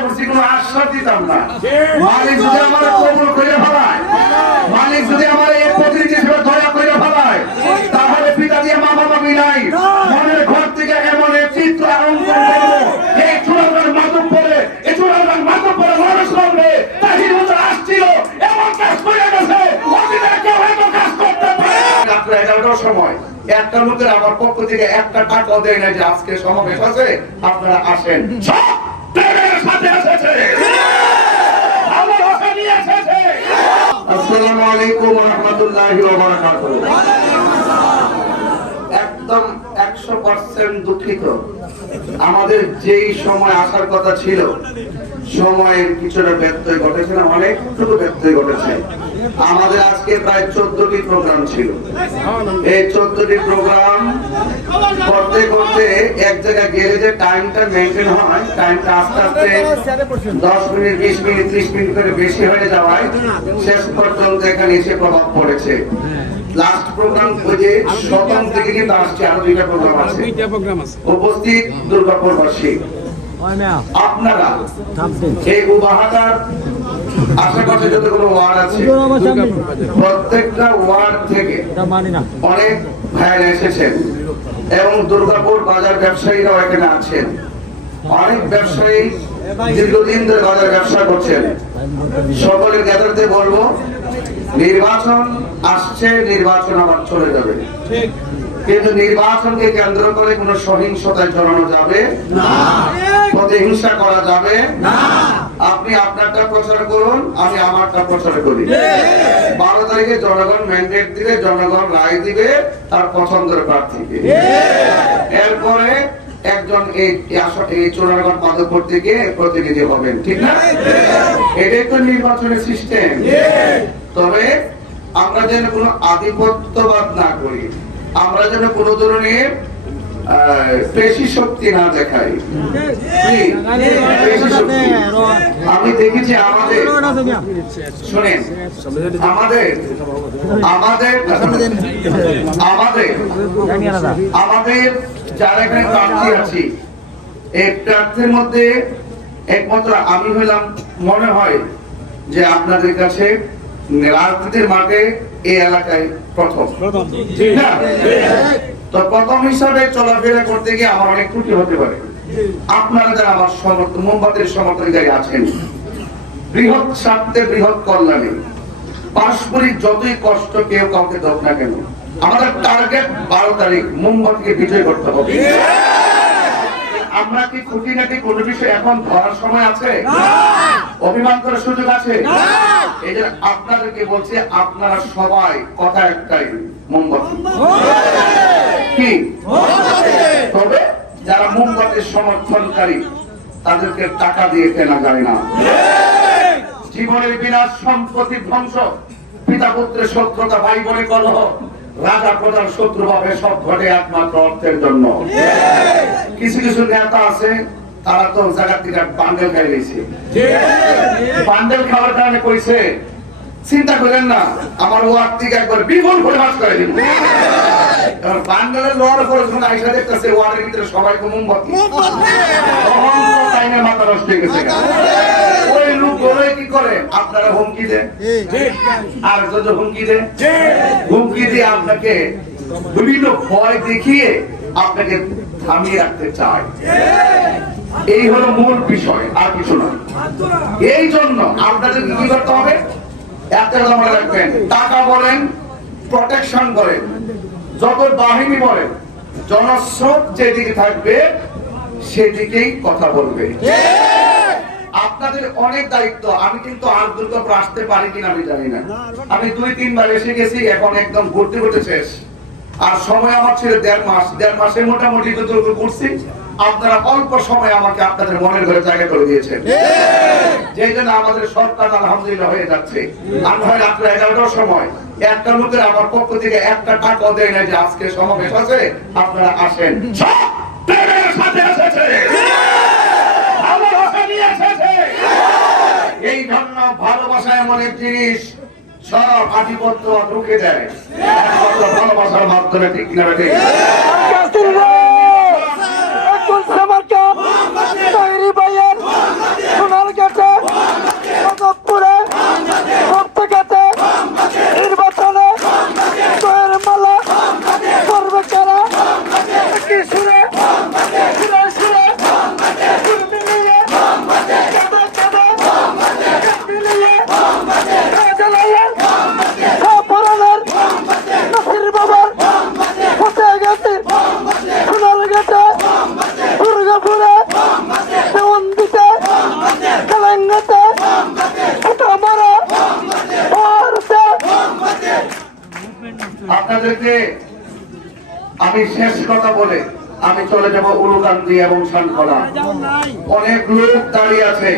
কোনো আশ্বাস দিতাম না। মালিক যদি আমার কবুল করে ফেলায়, মালিক যদি আমার এই প্রতিনিধি হিসেবে দয়া করে ফেলায়, তাহলে পিতা দিয়ে মা বাবা নাই মনের ঘর থেকে এমন এক চিত্র অঙ্কন করবো, এই চূড়ার মাধ্যম পরে এই চূড়ার মাধ্যম পরে মানুষ করবে তাহির মতো আসছিল এমন কাজ করে গেছে, অতীতের কেউ এত কাজ করতে পারে। রাত্রে 11টার সময় একটা লোকের আমার পক্ষ থেকে একটা টাকাও দেয় না যে আজকে সমাবেশ আছে আপনারা আসেন। সাথে এসেছে, আমার ভাষা নিয়ে এসেছে। আসসালামু আলাইকুম ওয়া রাহমাতুল্লাহি ওয়া বারাকাতুহু। একদম 100% দুঃখিত, আমাদের যেই সময় আসার কথা ছিল সময়ের কিছুটা ব্যত্যয় ঘটেছে, না অনেকটুকু ব্যত্যয় ঘটেছে। আমাদের আজকে প্রায় 14টি প্রোগ্রাম ছিল। এই 14টি প্রোগ্রাম করতে করতে এক জায়গায় গেলে যে টাইমটা মেনটেন হয়, টাইমটা আস্তে আস্তে 10 মিনিট 20 মিনিট 30 মিনিট করে বেশি হয়ে যাওয়ায় শেষ পর্যন্ত এখানে এসে প্রভাব পড়েছে। লাস্ট প্রোগ্রাম ওই যে 7 থেকে কিন্তু আসছে, আরো 2টা প্রোগ্রাম আছে। উপস্থিত দুর্গাপুরবাসী, আপনারা এই উবাহাটার আশেপাশে যতগুলো ওয়ার্ড আছে প্রত্যেকটা ওয়ার্ড থেকে অনেক ভাইরা এসেছেন এবং দুর্গাপুর বাজার ব্যবসায়ীরাও এখানে আছেন। অনেক ব্যবসায়ী দীর্ঘদিন ধরে বাজার ব্যবসা করছেন। সকলের জ্ঞাতার্থে বলবো, নির্বাচন আসছে, নির্বাচন আবার চলে যাবে, কিন্তু নির্বাচনকে কেন্দ্র করে কোন সহিংসতায় জড়ানো যাবে না, প্রতিহিংসা করা যাবে না। আপনি আপনারটা প্রচার করুন, আমি আমারটা প্রচার করি। 12 তারিখে জনগণ ম্যান্ডেট দিবে, জনগণ রায় দিবে তার পছন্দের প্রার্থীকে। এরপরে একজন এই চোরাগড় মাধবপুর থেকে প্রতিনিধি হবেন, ঠিক না? এটাই তো নির্বাচনের সিস্টেম। তবে আমরা যেন কোনো আধিপত্যবাদ না করি, আমরা যেন কোনো ধরনের পেশি শক্তি না দেখাই। আমি দেখেছি আমাদের, শোনেন, আমাদের যারা এখানে প্রার্থী আছি, এই প্রার্থীর মধ্যে একমাত্র আমি হইলাম মনে হয় যে আপনাদের কাছে রাজনীতির মাঠে এই এলাকায় প্রথম, ঠিক না? তো প্রথম হিসাবে চলাফেরা করতে গিয়ে আমার অনেক ত্রুটি হতে পারে। আপনারা যারা আমার সমর্থন, মোমবাতির সমর্থনকারী আছেন, বৃহৎ স্বার্থে বৃহৎ কল্যাণে পারস্পরিক যতই কষ্ট কেউ কাউকে দেখ না কেন, আমাদের টার্গেট 12 তারিখ মোমবাতিকে বিজয় করতে হবে। আমরা কি খুঁটিনাটি কোনো বিষয় এখন ধরার সময় আছে? অভিমান করার সুযোগ আছে? এই যে আপনাদেরকে বলছে, আপনারা সবাই কথা একটাই, মোমবাতি। কি? তবে যারা মোমবাতির সমর্থনকারী তাদেরকে টাকা দিয়ে কেনা যায় না। জীবনের বিনাশ, সম্পত্তি ধ্বংস, পিতা পুত্রের শত্রুতা, ভাই বোনের কলহ, রাজা প্রধান শত্রু ভাবে সব ঘটে একমাত্র অর্থের জন্য। কিছু কিছু নেতা আছে, তারা তো জায়গা থেকে বান্ডেল খাই গেছে। বান্ডেল খাওয়ার কারণে কইছে, চিন্তা করেন না, আমার ওয়ার্ড থেকে একবার বিপুল করে বাস করে দিব। বান্ডেলের লোয়ার উপর যখন আইসা দেখতেছে ওয়ার্ডের ভিতরে সবাই তো মোমবাতি, মাথা নষ্ট হয়ে গেছে। ওই লোক বলে কি করে, আপনারা হুমকি দেন, আর যদি হুমকি দেন, হুমকি দিয়ে আপনাকে বিভিন্ন ভয় দেখিয়ে আপনাকে থামিয়ে রাখতে চায়। এই হলো মূল বিষয়, আর কিছু না। এই জন্য আপনাদের কি করতে হবে, একটা কথা মনে রাখবেন, টাকা বলেন, প্রোটেকশন করেন, যত বাহিনী বলেন, জনস্রোত যেদিকে থাকবে সেদিকেই কথা বলবে। আপনাদের অনেক দায়িত্ব। আমি কিন্তু আর দুর্গাপুর আসতে পারি কিনা আমি জানি না। আমি 2-3 বার এসে গেছি, এখন একদম ঘুরতে ঘুরতে শেষ। আর সময় আমার ছিল 1.5 মাস। 1.5 মাসে মোটামুটি দুর্গাপুর ঘুরছি। আপনারা অল্প সময় আমাকে আপনাদের মনের ঘরে জায়গা করে দিয়েছেন, যেই জন্য আমাদের সরকার আলহামদুলিল্লাহ হয়ে যাচ্ছে। আমি হয় রাত্রে 11টার সময় একটা লোকের আমার পক্ষ থেকে একটা টাকাও দেয় না যে আজকে সমাবেশ আছে আপনারা আসেন। সাথে এসেছে, আমার ভাষা নিয়ে এসেছে। এই জন্য ভালোবাসা এমন এক জিনিস, সব আধিপত্য রুখে দেয় একমাত্র ভালোবাসার মাধ্যমে, ঠিক কিনা? ঠিক আমি শেষ কথা বলে আমি চলে যাব উলুকান্দি এবং শানখোলা। অনেক লোক দাঁড়িয়ে আছে,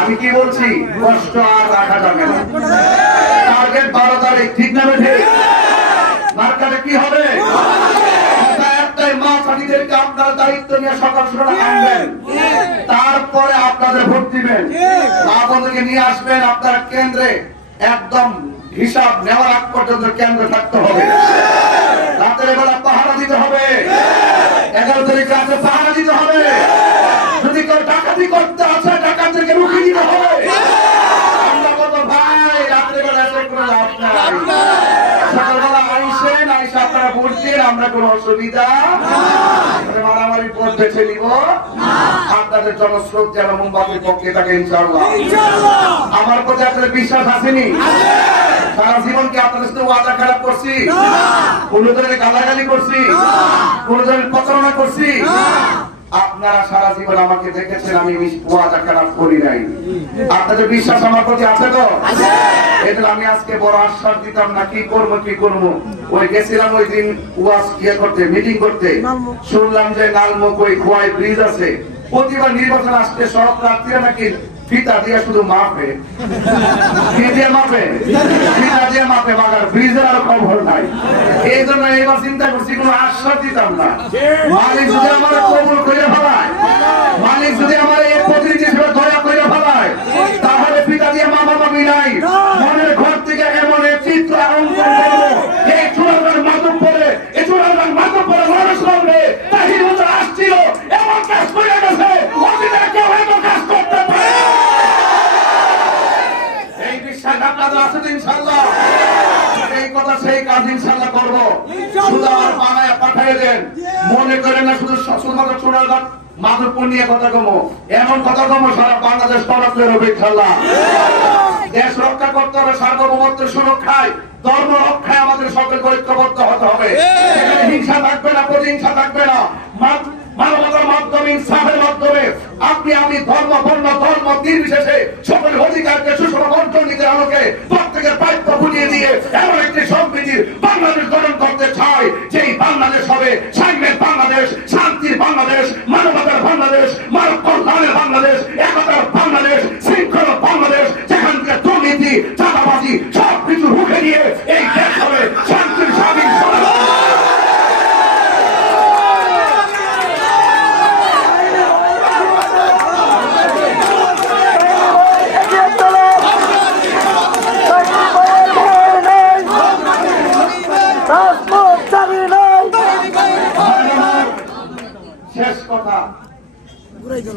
আমি কি বলছি, কষ্ট আর রাখা যাবে না। টার্গেট 12 তারিখ, ঠিক না বেঠে? মার্কারে কি হবে? একটাই, মা ছাত্রীদেরকে আপনার দায়িত্ব নিয়ে সকাল সকাল আনবেন, তারপরে আপনাদের ভোট দিবেন। মা বোনদেরকে নিয়ে আসবেন আপনার কেন্দ্রে, একদম হিসাব নেওয়ার আগ পর্যন্ত কেন্দ্রে থাকতে হবে। রাতের বেলা পাহারা দিতে হবে, 11 তারিখ রাতে পাহারা দিতে হবে। যদি কেউ ডাকাতি করতে আসে, ডাকাতদেরকে রুখে দিতে হবে। আমরা বলবো ভাই, রাতের বেলা এসে কোনো লাভ নাই, সকালবেলা আইসেন, আইসে আপনারা ভোট দিন, আমরা কোনো অসুবিধা মারামারি পথ বেছে নিব। আপনাদের জনস্রোত যেন মোমবাতির পক্ষে থাকে ইনশাআল্লাহ। আমার প্রতি আপনাদের বিশ্বাস আসেনি? সারা জীবন কি আপনাদের সাথে ওয়াদা খারাপ করছি? কোন ধরনের গালাগালি করছি? কোন ধরনের প্রতারণা করছি? আপনারা সারা জীবন আমাকে দেখেছেন, আমি ওয়াদা খারাপ করি নাই। আপনাদের বিশ্বাস আমার প্রতি আছে তো? এটা আমি আজকে বড় আশ্বাস দিতাম না, কি করবো। ওই গেছিলাম ওই দিন ওয়াজ করতে, মিটিং করতে, শুনলাম যে নালমুখ ওই খোয়াই ব্রিজ আছে, প্রতিবার নির্বাচন আসতে সব প্রার্থীরা নাকি ফিতা দিয়ে শুধু মাপে, ফিতা দিয়ে মাপে, মাগার ব্রিজের আর খবর নাই। এই জন্য এবার চিন্তা করছি কোনো আশ্বাস দিতাম না। মালিক যদি আমার কবুল করে ফেলায়, মালিক যদি আমার এই প্রতিনিধি হিসেবে দয়া করে ফেলায়, তাহলে ফিতা দিয়ে মাপামাপি নাই। মনের ঘর থেকে এমন এক চিত্র অঙ্কন করবো, এই চূড়ার মাধব পরে, এই চূড়ার মাধব পরে মানুষ করবে তাহির মতো আসছিল, এমন কাজ করে গেছে, অতীতে কেউ হয়তো কাজ করতে পারে। এই বিশ্বাস আপনাদের আছে তো ইনশাআল্লাহ? এই কথা সেই কাজ ইনশাআল্লাহ করবো। শুধু আমার বানায় পাঠিয়ে দেন, মনে করেন না শুধু শুধুমাত্র চূড়ার মাধবপুর নিয়ে কথা কমো, এমন কথা কমো সারা বাংলাদেশ তরফের হবে ইনশাআল্লাহ। দেশ রক্ষা করতে হবে, সার্বভৌমত্ব সুরক্ষায়, ধর্ম রক্ষায় আমাদের সকলকে ঐক্যবদ্ধ হতে হবে। সেখানে হিংসা থাকবে না, প্রতিহিংসা থাকবে না। মানবতার মাধ্যমে, ইনসাফের মাধ্যমে আপনি আমি ধর্ম বর্ণ ধর্ম নির্বিশেষে সকল অধিকারকে সুষম বন্টন নীতির আলোকে প্রত্যেকের দায়িত্ব বুঝিয়ে দিয়ে এমন একটি সম্প্রীতির বাংলাদেশ গঠন করতে চাই, যেই বাংলাদেশ হবে সাম্যের বাংলাদেশ, শান্তির বাংলাদেশ, মানবতার বাংলাদেশ, মানব কল্যাণের বাংলাদেশ, একতার বাংলাদেশ, শৃঙ্খলা বাংলাদেশ, যেখান থেকে দুর্নীতি, চাঁদাবাজি সবকিছু রুখে দিয়ে এই দেশ হবে শান্তির স্বাধীন। শেষ কথা,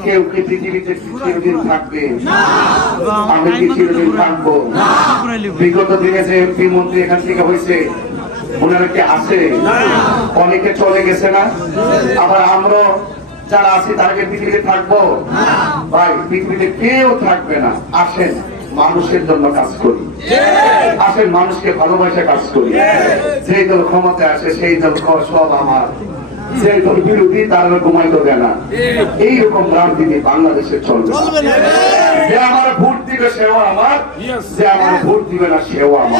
কেউ কি পৃথিবীতে চিরদিন থাকবে? আমি কি চিরদিন থাকবো? বিগত দিনে যে এমপি মন্ত্রী এখান থেকে হয়েছে, ওনারা কি আছে? অনেকে চলে গেছে না? আবার আমরা যারা আছি তাকে পৃথিবীতে থাকবো? ভাই, পৃথিবীতে কেউ থাকবে না। আসেন মানুষের জন্য কাজ করি, আসেন মানুষকে ভালোবাসে কাজ করি। যেই দল ক্ষমতায় আসে সেই দল সব আমার, যে দল বিরোধী তারা ঘুমাইতে দেয় না। এইরকম রাজনীতি বাংলাদেশে চলবে। যে আমার ভোট দিবে সেও আমার, যে আমার ভোট দিবে না সেও আমার।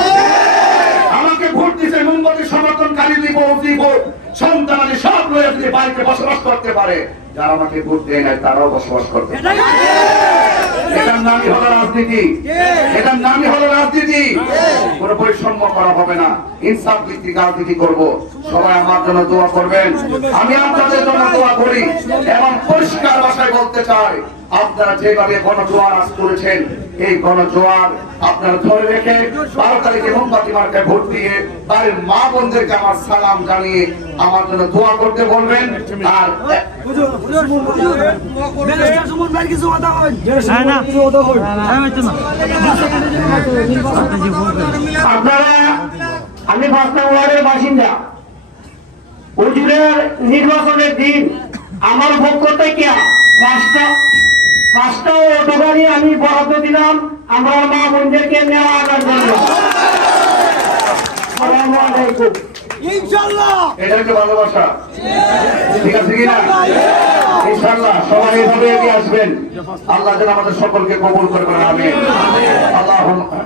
আমাকে ভোট দিতে মোমবাতি সমর্থনকারী দিব সন্তানাদি সব লয়ে যদি বাড়িতে বসবাস করতে পারে, যারা আমাকে ভোট দেয় নাই তারাও বসবাস করতে পারে। এটার নামই হলো রাজনীতি, এটার নামই হলো রাজনীতি। কোন বৈষম্য করা হবে না, ইনসাফ ভিত্তিক রাজনীতি করব। সবাই আমার জন্য দোয়া করবেন, আমি আপনাদের জন্য দোয়া করি। এবং পরিষ্কার ভাষায় বলতে চাই, আপনারা যেভাবে গণজোয়ার আজ করেছেন, এই গণজোয়ার আপনারা ধরে রেখে 12 তারিখে মোমবাতি মার্কায় ভোট দিয়ে বাড়ির মা বোনদেরকে আমার সালাম জানিয়ে আমার জন্য দোয়া করতে বলবেন। আর আপনারা, আমি 5 নং ওয়ার্ডের বাসিন্দা। হুজুরের নির্বাচনের দিন আমার পক্ষ থেকে পাঁচটা অটো গাড়ি আমি বরাদ্দ দিলাম আমরা মা বোনদেরকে নেওয়া আনার জন্য। আসসালামু আলাইকুম। ইনশাআল্লাহ এটা হচ্ছে ভালোবাসা, ঠিক আছে কিনা? ইনশাআল্লাহ সবাই এইভাবে এগিয়ে আসবেন। আল্লাহ যেন আমাদের সকলকে কবুল করবেন, আমিন। আল্লাহুম্মা।